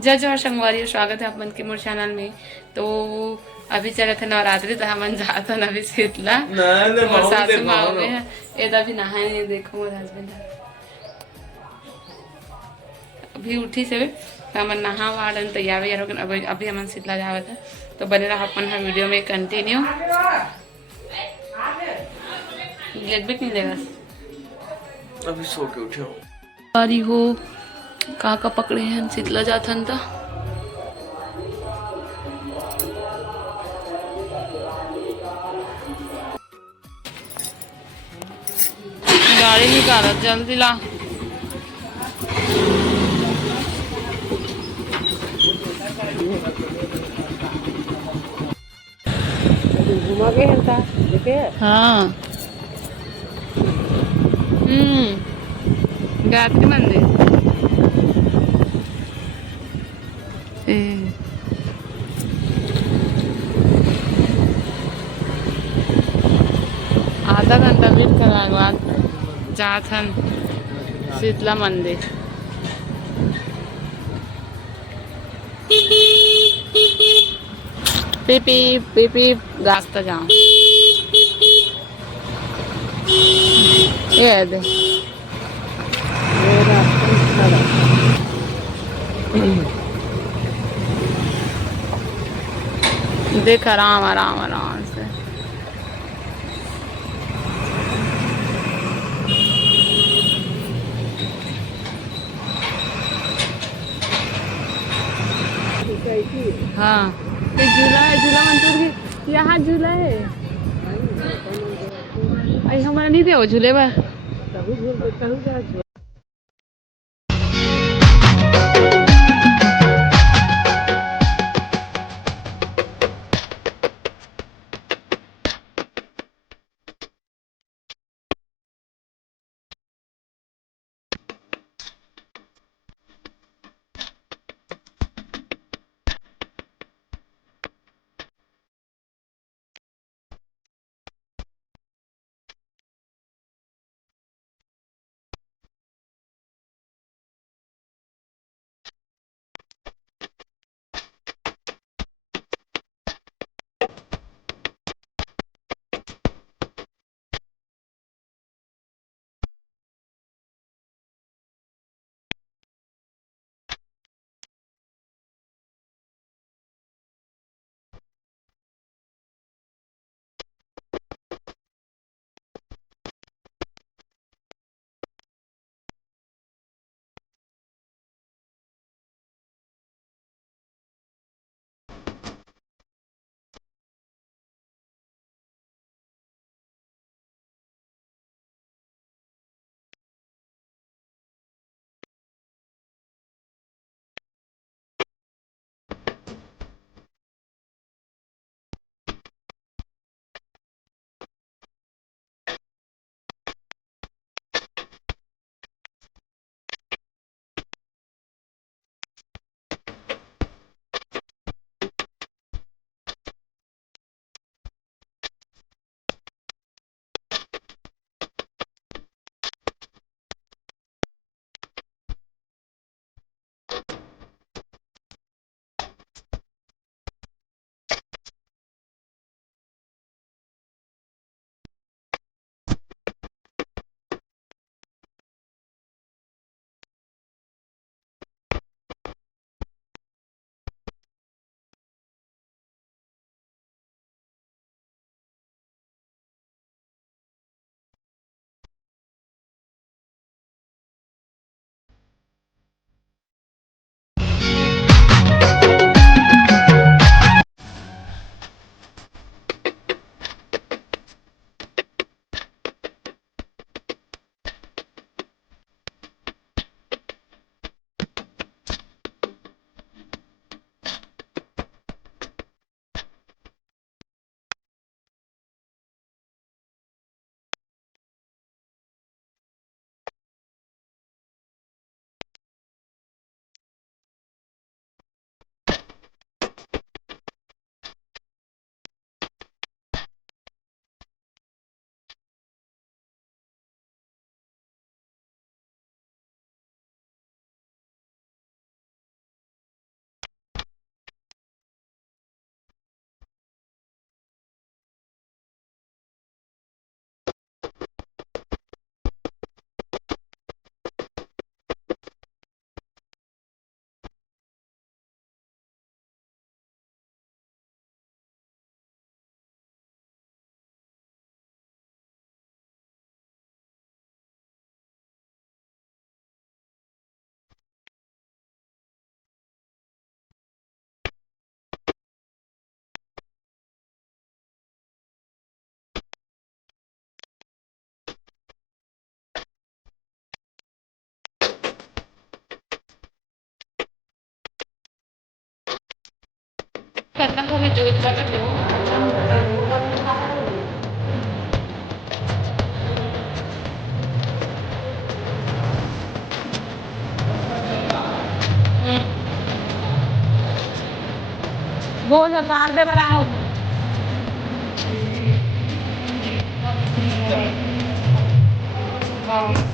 जय जोहर संगवारी, स्वागत है आप मन के मोर चैनल में। तो अभी चले थे नवरात्रि तो हमन जात हन अभी शीतला मोर सासू माँ हुए हैं। ये तो अभी नहाए नहीं, देखो मोर हस्बैंड अभी उठी से तो हमन नहा वाड़न तैयार वैयार हो गए। अभी हमन शीतला जावत है, तो बने रहा अपन हर वीडियो में कंटिन्यू। लेट भी नहीं देगा, अभी सो के उठे हो। अरे हो का पकड़े हैं शीतला जाथन तो गाड़ी निकाल जल्दी ला। घुमा के हैं था देखे। हाँ गायत्री मंदिर आधा घंटा वेट करने के बाद जाथन शीतला मंदिर। पीपी पीपी रास्ता जाओ ये दे देख आराम आराम आराम से। हाँ ये झूला है, झूला मंदिर की यहाँ झूला है। अरे हमारा नहीं दे झूले बा। करना था मैं जोत लगा दो वो जो कार दे बनाओ हाँ